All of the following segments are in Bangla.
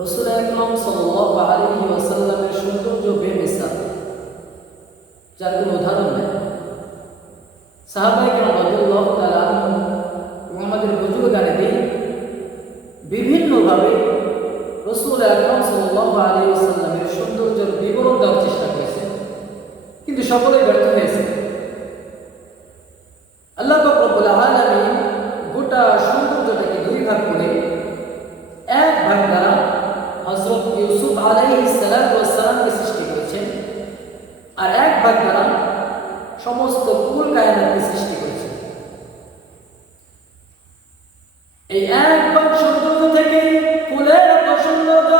রাসূল আকরাম সাল্লাল্লাহু আলাইহি ওয়াসাল্লামের সৌন্দর্য বেমিসাল, যার কোনো উদাহরণ নেই। সাহাবায়ে কেরাম রাদিয়াল্লাহু তাআলা আনহুম এবং আমাদের বুজুর্গানে দিন বিভিন্নভাবে রাসূল আকরাম সাল্লাল্লাহু আলাইহি ওয়াসাল্লামের সৌন্দর্যের বিবরণ দেওয়ার চেষ্টা করেছে, কিন্তু সকলেই ব্যর্থ হয়েছে। আল্লাহ পাক রব্বুল আলামিন গোটা সৌন্দর্যটাকে দুই ভাগ করে এক ভাগ দ্বারা হযরত ইউসুফ আলাইহিস সালাতু ওয়াস সালামকে সৃষ্টি করেছেন, আর এক ভাগ দ্বারা সমস্ত কুল কায়নাতকে সৃষ্টি করেছেন। এই এক ভাগ সৌন্দর্য থেকে ফুলের এত সৌন্দর্য,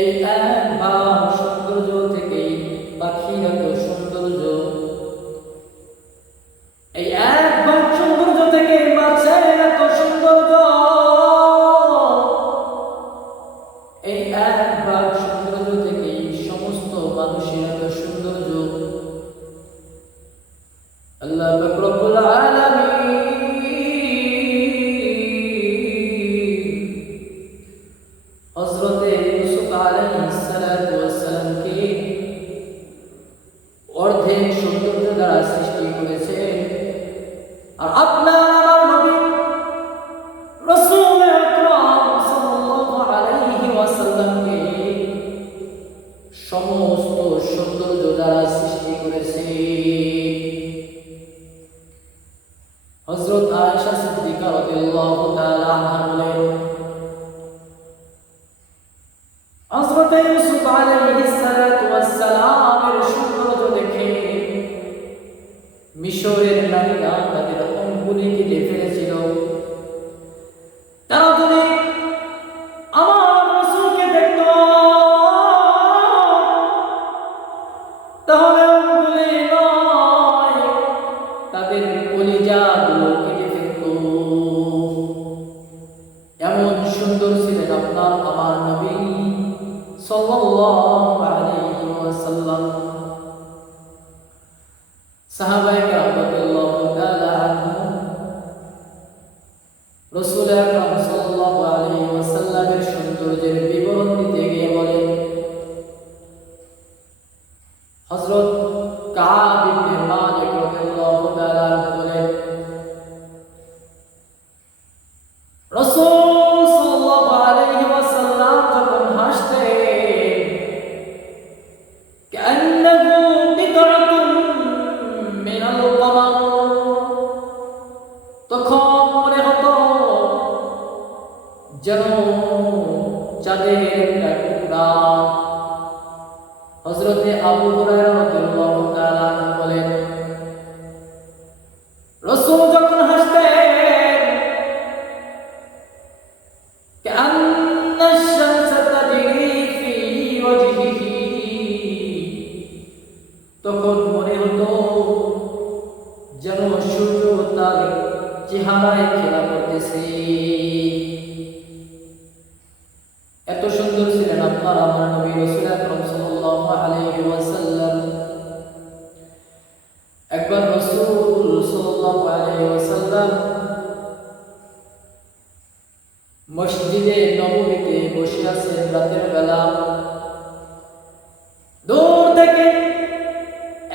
এই এক ভাগ সৌন্দর্য থেকে পাখির এত সৌন্দর্য, এই এক ভাগ সৌন্দর্য থেকে মাছের এত সৌন্দর্য, এই এক ভাগ সৌন্দর্য থেকে সমস্ত মানুষের এত সৌন্দর্য। আল্লাহ পাক রব্বুল আলামিন হযরত ইউসুফ আলাইহিস সালাতু ওয়াস সালামকে অর্ধেক সৌন্দর্য দ্বারা সৃষ্টি করেছে, আর আপনার আমার নবী রাসূল আকরাম সাল্লাল্লাহু আলাইহি ওয়াসাল্লামকে সমস্ত সৌন্দর্য দ্বারা সৃষ্টি করেছে। হযরত আয়েশা সিদ্দিকা রাদিয়াল্লাহু তাআলা আনহা বলেন, হযরত ইউসুফ আলাইহিস সালাতু ওয়াস সালামের সৌন্দর্য দেখে মিশরের নারীরা তাদের অঙ্গুলি কেটে ফেলেছিল। তারা যদি আমার রাসূলকে দেখত, তাহলে অঙ্গুলি নয়, তাদের কলিজাগুলো কেটে ফেলত। এমন সুন্দর ছিলেন আপনার আমার নবী সাল্লাল্লাহু আলাইহি ওয়াসাল্লাম। সাহাবায়ে কেরাম রাদিয়াল্লাহু তাআলা আনহুম রাসূল আকরাম সাল্লাল্লাহু আলাইহি ওয়াসাল্লামের সৌন্দর্যের বিবরণ দিতে গিয়ে বলেন, হযরত কাব ইবনে মালিক রাদিয়াল্লাহু তাআলা বলেন, রাসূল সাল্লাল্লাহু আলাইহি ওয়াসাল্লাম যখন হাসতেন, কান্নাহু বিদরাতুন মিনাল কমার, তখন মনে হতো যেন চাঁদের একটা টুকরা। হযরতে আবু হুরায়রা রাদিয়াল্লাহু তাআলা বলেন, রাসূল যখন হাসতেন, কান্না আশ-শামসা তাজরি ফি ওয়াজহিহি, তখন মনে হতো যেন সূর্য তার চেহারায় খেলা করতেছে। এত সুন্দর ছিলেন আপনার আমার নবী রাসূল আকরাম সাল্লাল্লাহু আলাইহি ওয়াসাল্লাম। একবার রাসূল সাল্লাল্লাহু আলাইহি ওয়াসাল্লাম মসজিদে নববীতে বসে আছেন রাতের বেলা। দূর থেকে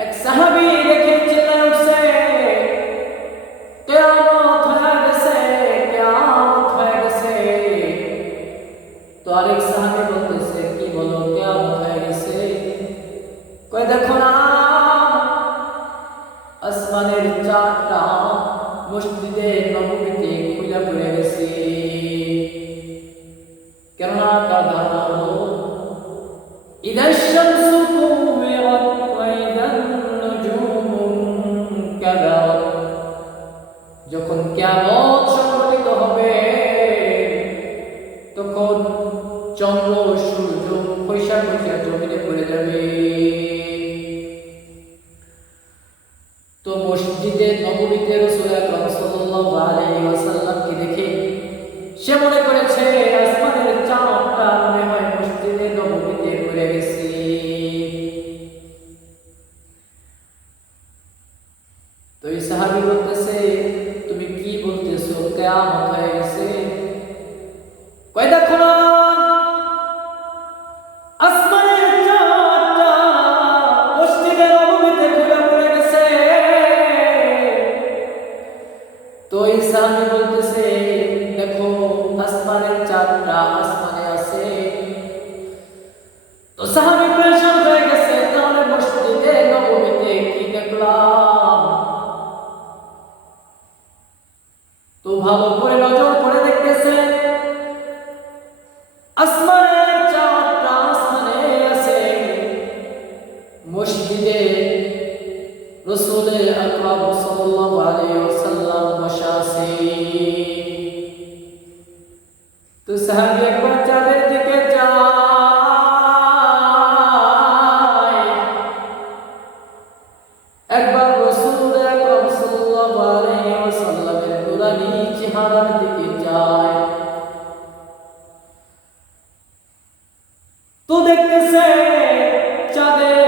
এক সাহাবী দেখে চিল্লায় উঠছে, কিয়ামত হয়ে গেছে, কিয়ামত হয়ে গেছে। তো আরেক সাহাবী বলতেছে, কি বলো, কিয়ামত হয়ে গেছে? কই দেখো না, আসমানের চারটা মসজিদে নববীতে খুলে পড়ে গেছে। কেননা তার ধারণা হলো, ইদাশ শামসু কুবিরাত ওয়া ইদান নুজুমু কাদারাত, যখন কিয়ামত সংঘটিত হবে তখন চন্দ্র সূর্য খৈসা খৈসা জমিনে পড়ে যাবে। তো মসজিদে নববীতে রাসূল আকরাম সাল্লাল্লাহু আলাইহি ওয়াসাল্লামকে দেখে সে মনে করেছে আসমানের চাঁদটা মনে হয় মসজিদে নববীতে পড়ে গেছে। তো এই সাহাবী বলতেছে, তুমি কি বলতেছো, কিয়ামত হয়ে গেছে? ওই দেখো না আসমানের চাঁদটা মসজিদের অবনীতে খুলে পড়ে গেছে। তো এই সাহাবী বলতেছে দেখো আসমানের চাঁদটা আসমানে আছে। তো সাহাবী পেরেশান হয়ে গেছে, তাহলে মসজিদে নববীতে কি দেখলাম? তো ভালো করে নজর করে দেখতেছে আসমানের চাঁদটা আসমানে আছে, মসজিদে রাসূল আকরাম সাল্লাল্লাহু আলাইহি ওয়াসাল্লাম বসা আছে। তো সাহাবী একবার চাঁদের দিকে যায়, একবার রাসূল আকরাম সাল্লাল্লাহু আলাইহি ওয়াসাল্লামের নুরানি চেহারার দিকে যায়। তো দেখতেছে চাঁদের